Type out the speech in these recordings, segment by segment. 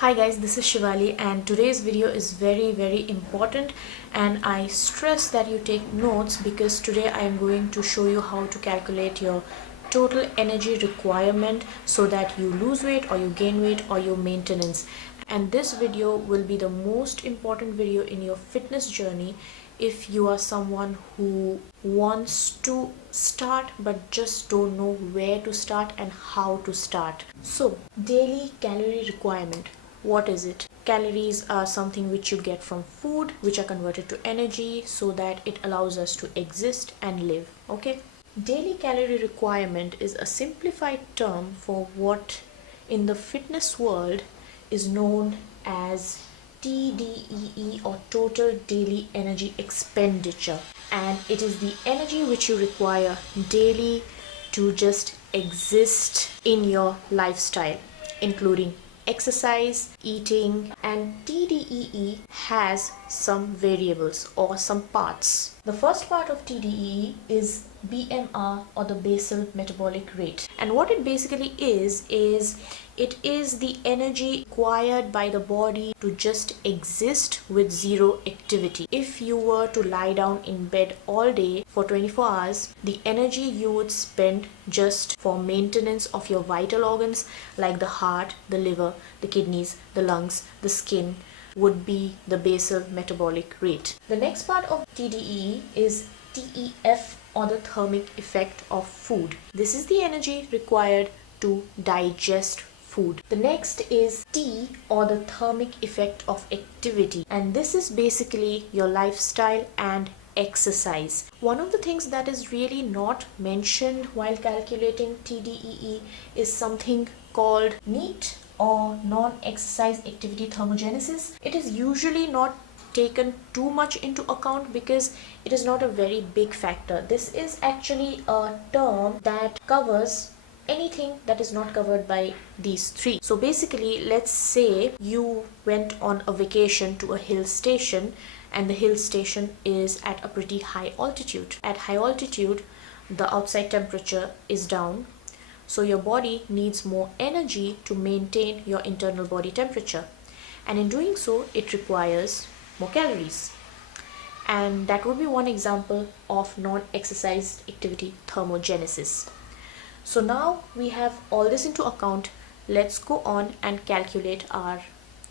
Hi guys, this is Shivali and today's video is very important, and I stress that you take notes because today I am going to show you how to calculate your total energy requirement so that you lose weight or you gain weight or your maintenance. And this video will be the most important video in your fitness journey if you are someone who wants to start but just don't know where to start and how to start. So, daily calorie requirement. What is it? Calories are something which you get from food, which are converted to energy so that it allows us to exist and live. Okay? Daily calorie requirement is a simplified term for what in the fitness world is known as TDEE, or total daily energy expenditure, and it is the energy which you require daily to just exist in your lifestyle, including exercise, eating, and TDEE has some variables or some parts. The first part of TDEE is BMR, or the basal metabolic rate, and what it basically is it is the energy required by the body to just exist with zero activity. If you were to lie down in bed all day for 24 hours, the energy you would spend just for maintenance of your vital organs like the heart, the liver, the kidneys, the lungs, the skin would be the basal metabolic rate. The next part of TDEE is TEF, or the thermic effect of food. This is the energy required to digest food. The next is T, or the thermic effect of activity, and this is basically your lifestyle and exercise. One of the things that is really not mentioned while calculating TDEE is something called NEAT, or non-exercise activity thermogenesis. It is usually not taken too much into account because it is not a very big factor. This is actually a term that covers anything that is not covered by these three. So basically, let's say you went on a vacation to a hill station, and the hill station is at a pretty high altitude. At high altitude, the outside temperature is down, so your body needs more energy to maintain your internal body temperature, and in doing so it requires more calories. And that would be one example of non-exercise activity thermogenesis. So now we have all this into account. Let's go on and calculate our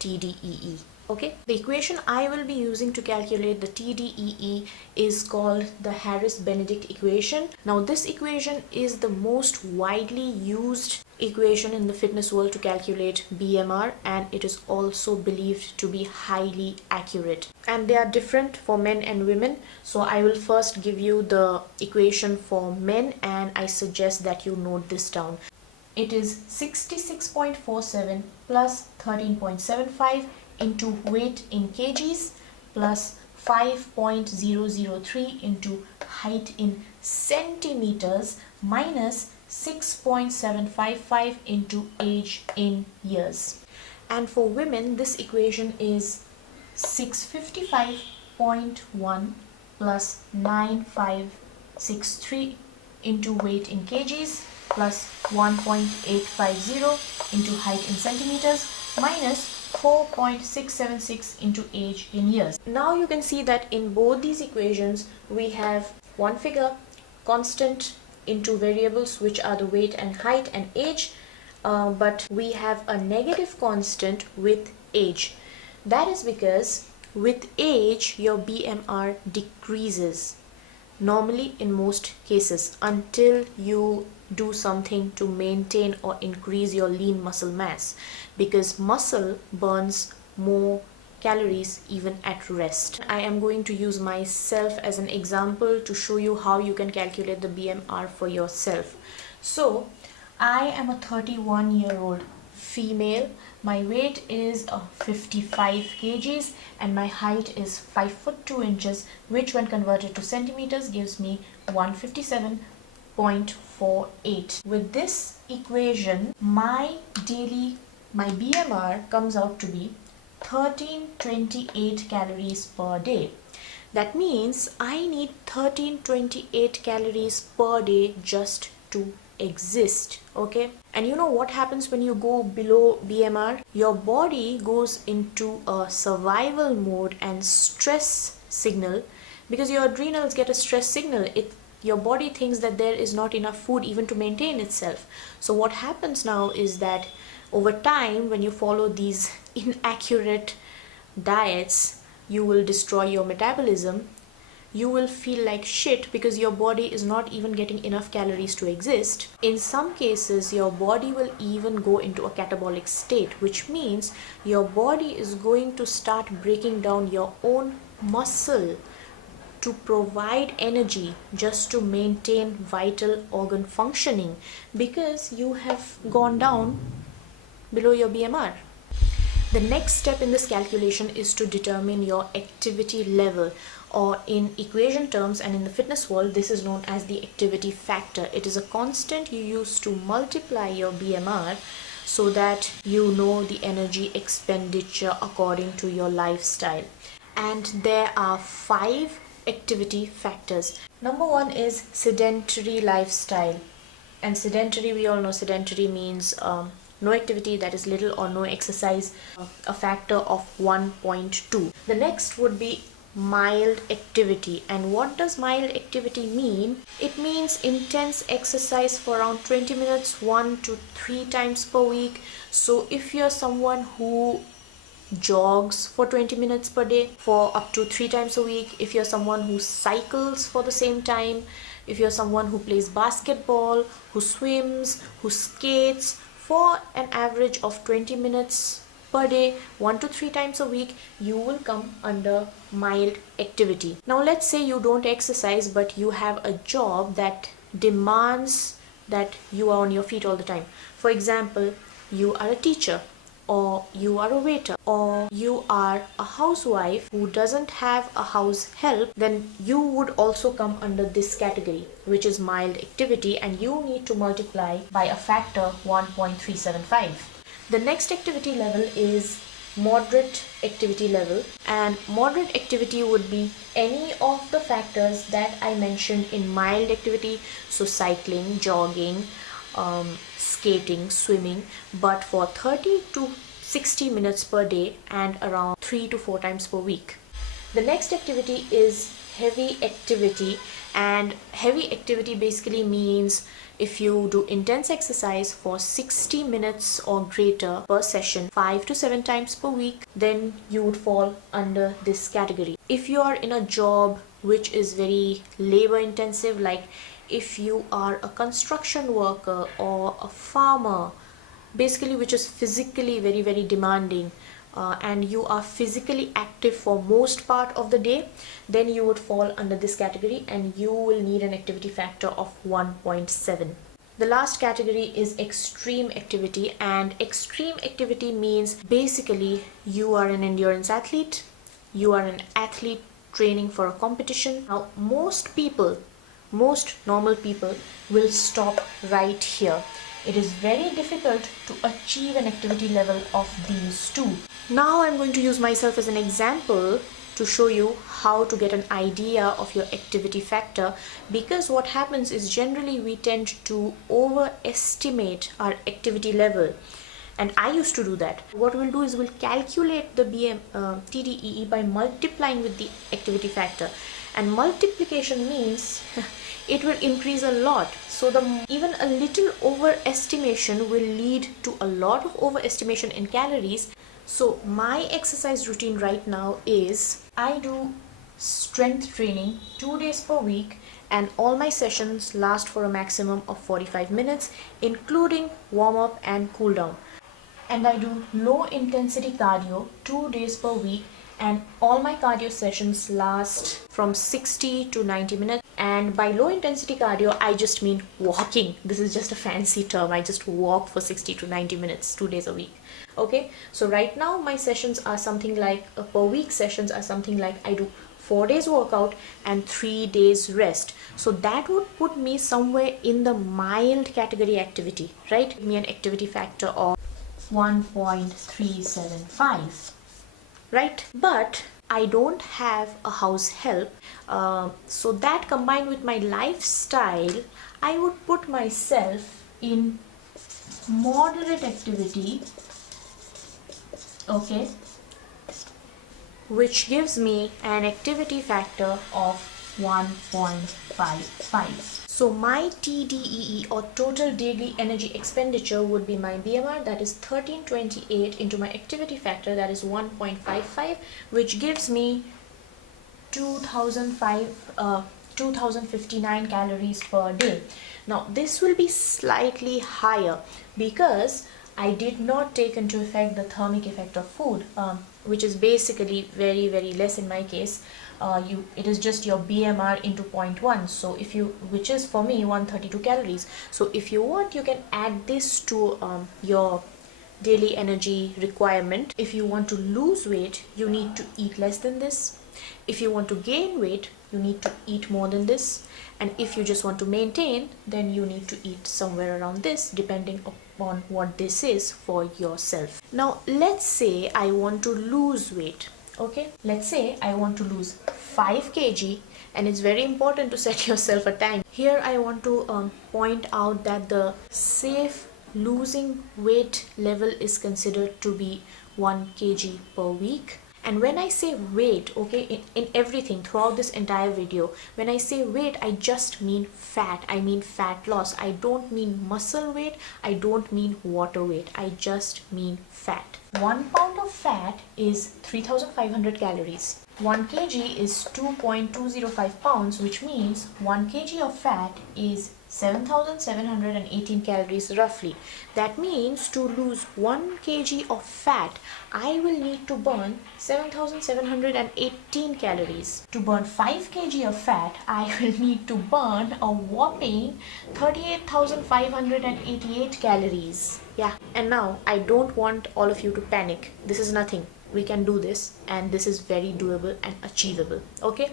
TDEE. Okay, the equation I will be using to calculate the TDEE is called the Harris-Benedict equation. Now this equation is the most widely used equation in the fitness world to calculate BMR, and it is also believed to be highly accurate. And they are different for men and women, so I will first give you the equation for men, and I suggest that you note this down. It is 66.47 plus 13.75 into weight in kgs plus 5.003 into height in centimeters minus 6.755 into age in years. And for women, this equation is 655.1 plus 9563 into weight in kgs plus 1.850 into height in centimeters minus 4.676 into age in years. Now you can see that in both these equations we have one figure constant into variables which are the weight and height and age, but we have a negative constant with age. That is because with age your BMR decreases, normally in most cases, until you do something to maintain or increase your lean muscle mass, because muscle burns more calories even at rest. I am going to use myself as an example to show you how you can calculate the BMR for yourself. So I am a 31-year-old female. My weight is 55 kgs and my height is 5 foot 2 inches, which when converted to centimeters gives me 157.48. With this equation, my BMR comes out to be 1328 calories per day. That means I need 1328 calories per day just to exist. Okay, and you know what happens when you go below BMR? Your body goes into a survival mode and stress signal, because your adrenals get a stress signal. Your body thinks that there is not enough food even to maintain itself. So what happens now is that over time, when you follow these inaccurate diets, you will destroy your metabolism. You will feel like shit because your body is not even getting enough calories to exist. In some cases, your body will even go into a catabolic state, which means your body is going to start breaking down your own muscle to provide energy just to maintain vital organ functioning, because you have gone down below your BMR. The next step in this calculation is to determine your activity level, or in equation terms and in the fitness world, this is known as the activity factor. It is a constant you use to multiply your BMR so that you know the energy expenditure according to your lifestyle. And there are 5 activity factors. Number 1 is sedentary lifestyle. And sedentary, we all know sedentary means no activity, that is little or no exercise, a factor of 1.2. The next would be mild activity. And what does mild activity mean? It means intense exercise for around 20 minutes 1 to 3 times per week. So if you're someone who jogs for 20 minutes per day for up to 3 times a week, if you're someone who cycles for the same time, if you're someone who plays basketball, who swims, who skates for an average of 20 minutes per day 1 to 3 times a week, you will come under mild activity. Now let's say you don't exercise, but you have a job that demands that you are on your feet all the time. For example, you are a teacher, or you are a waiter, or you are a housewife who doesn't have a house help, then you would also come under this category, which is mild activity, and you need to multiply by a factor 1.375. The next activity level is moderate activity level, and moderate activity would be any of the factors that I mentioned in mild activity, so cycling, jogging, skating, swimming, but for 30 to 60 minutes per day and around 3 to 4 times per week. The next activity is heavy activity, and heavy activity basically means if you do intense exercise for 60 minutes or greater per session 5 to 7 times per week, then you would fall under this category. If you are in a job which is very labor intensive, like if you are a construction worker or a farmer, basically which is physically very, very demanding, and you are physically active for most part of the day, then you would fall under this category and you will need an activity factor of 1.7. The last category is extreme activity, and extreme activity means basically you are an endurance athlete, you are an athlete training for a competition. Now most normal people will stop right here. It is very difficult to achieve an activity level of these two. Now I'm going to use myself as an example to show you how to get an idea of your activity factor, because what happens is generally we tend to overestimate our activity level, and I used to do that. What we'll do is we'll calculate the TDEE by multiplying with the activity factor, and multiplication means it will increase a lot. So even a little overestimation will lead to a lot of overestimation in calories. So my exercise routine right now is I do strength training 2 days per week, and all my sessions last for a maximum of 45 minutes, including warm up and cool down. And I do low intensity cardio 2 days per week, and all my cardio sessions last from 60 to 90 minutes. And by low intensity cardio, I just mean walking. This is just a fancy term. I just walk for 60 to 90 minutes 2 days a week. Okay, so right now my sessions are something like per week sessions are something like I do 4 days workout and 3 days rest. So that would put me somewhere in the mild category activity, right? Give me an activity factor of 1.375, right? But I don't have a house help, so that combined with my lifestyle, I would put myself in moderate activity, okay, which gives me an activity factor of 1.55. So my TDEE, or total daily energy expenditure, would be my BMR, that is 1328, into my activity factor, that is 1.55, which gives me 2059 calories per day. Now this will be slightly higher because I did not take into effect the thermic effect of food, which is basically very less in my case. It is just your BMR into 0.1, so which is for me 132 calories. So if you want, you can add this to your daily energy requirement. If you want to lose weight, you need to eat less than this. If you want to gain weight, you need to eat more than this. And if you just want to maintain, then you need to eat somewhere around this, depending upon what this is for yourself. Now let's say I want to lose weight. Okay, let's say I want to lose 5 kg, and it's very important to set yourself a time. Here I want to point out that the safe losing weight level is considered to be 1 kg per week. And when I say weight, okay, in everything throughout this entire video, when I say weight, I just mean fat. I mean fat loss. I don't mean muscle weight. I don't mean water weight. I just mean fat. 1 pound of fat is 3500 calories. 1 kg is 2.205 pounds, which means 1 kg of fat is 7718 calories roughly. That means to lose 1 kg of fat, I will need to burn 7718 calories. To burn 5 kg of fat, I will need to burn a whopping 38,588 calories. Yeah, and now I don't want all of you to panic. This is nothing. We can do this, and this is very doable and achievable. Okay,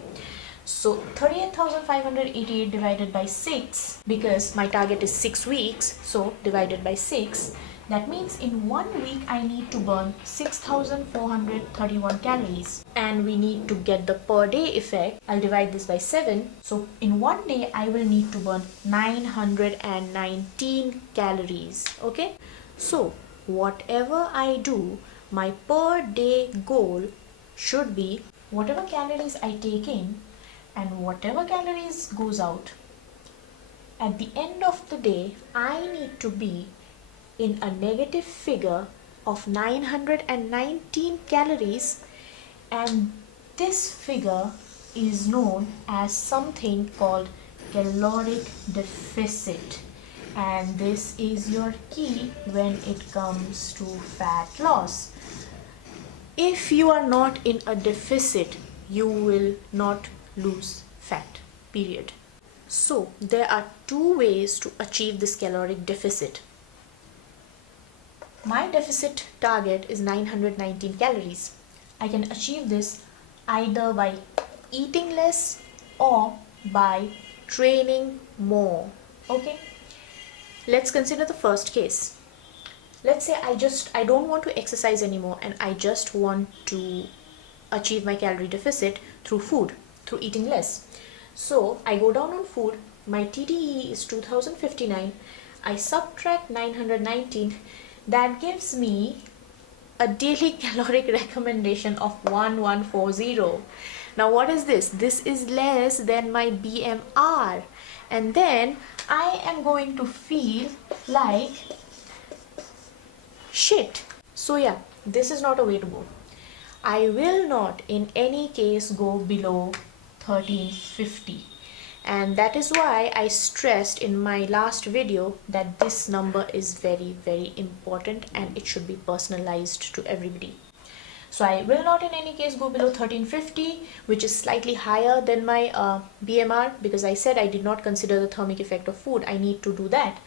so 38,588 divided by 6, because my target is 6 weeks, so divided by 6, that means in 1 week I need to burn 6,431 calories, and we need to get the per day effect. I'll divide this by 7, so in 1 day I will need to burn 919 calories. Okay, so whatever I do, my per day goal should be whatever calories I take in and whatever calories goes out. At the end of the day, I need to be in a negative figure of 919 calories, and this figure is known as something called caloric deficit. And this is your key when it comes to fat loss. If you are not in a deficit, you will not lose fat, period. So there are 2 ways to achieve this caloric deficit. My deficit target is 919 calories. I can achieve this either by eating less or by training more. Okay, let's consider the first case. Let's say I don't want to exercise anymore, and I just want to achieve my calorie deficit through food, through eating less. So I go down on food. My TDE is 2059. I subtract 919. That gives me a daily caloric recommendation of 1140. Now what is this? This is less than my BMR, and then I am going to feel like shit. So yeah, this is not a way to go. I will not in any case go below 1350, and that is why I stressed in my last video that this number is very important and it should be personalized to everybody. So I will not in any case go below 1350, which is slightly higher than my BMR, because I said I did not consider the thermic effect of food. I need to do that.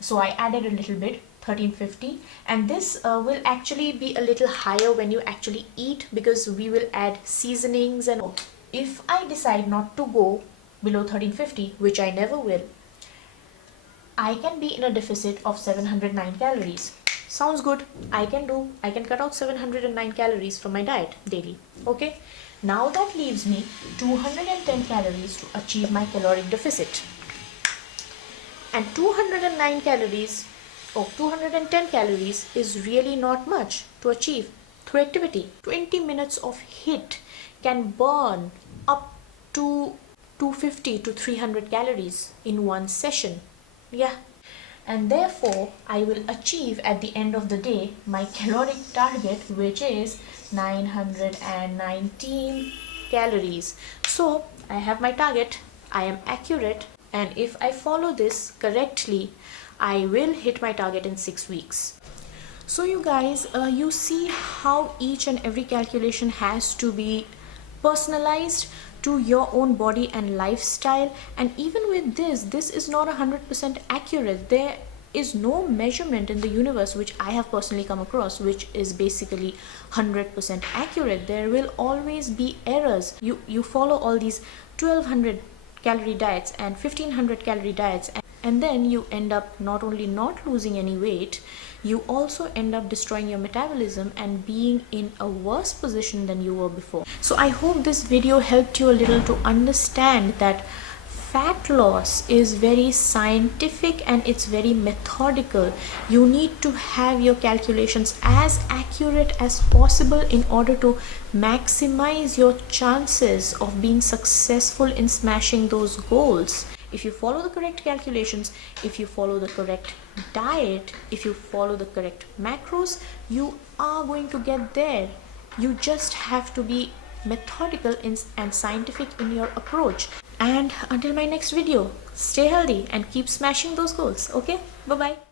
So I added a little bit, 1350, and this will actually be a little higher when you actually eat, because we will add seasonings and all. If I decide not to go below 1350, which I never will, I can be in a deficit of 709 calories. Sounds good. I can cut out 709 calories from my diet daily. Okay, now that leaves me 210 calories to achieve my caloric deficit. And 209 calories or 210 calories is really not much to achieve through activity. 20 minutes of HIIT can burn up to 250 to 300 calories in one session. Yeah. And therefore, I will achieve at the end of the day my caloric target, which is 919 calories. So I have my target, I am accurate, and if I follow this correctly, I will hit my target in 6 weeks. So you guys, you see how each and every calculation has to be personalized to your own body and lifestyle. And even with this is not 100% accurate. There is no measurement in the universe which I have personally come across which is basically 100% accurate. There will always be errors. You follow all these 1200 calorie diets and 1500 calorie diets, and then you end up not only not losing any weight, you also end up destroying your metabolism and being in a worse position than you were before. So I hope this video helped you a little to understand that fat loss is very scientific and it's very methodical. You need to have your calculations as accurate as possible in order to maximize your chances of being successful in smashing those goals. If you follow the correct calculations, if you follow the correct diet, if you follow the correct macros, you are going to get there. You just have to be methodical and scientific in your approach. And until my next video, stay healthy and keep smashing those goals. Okay, bye bye.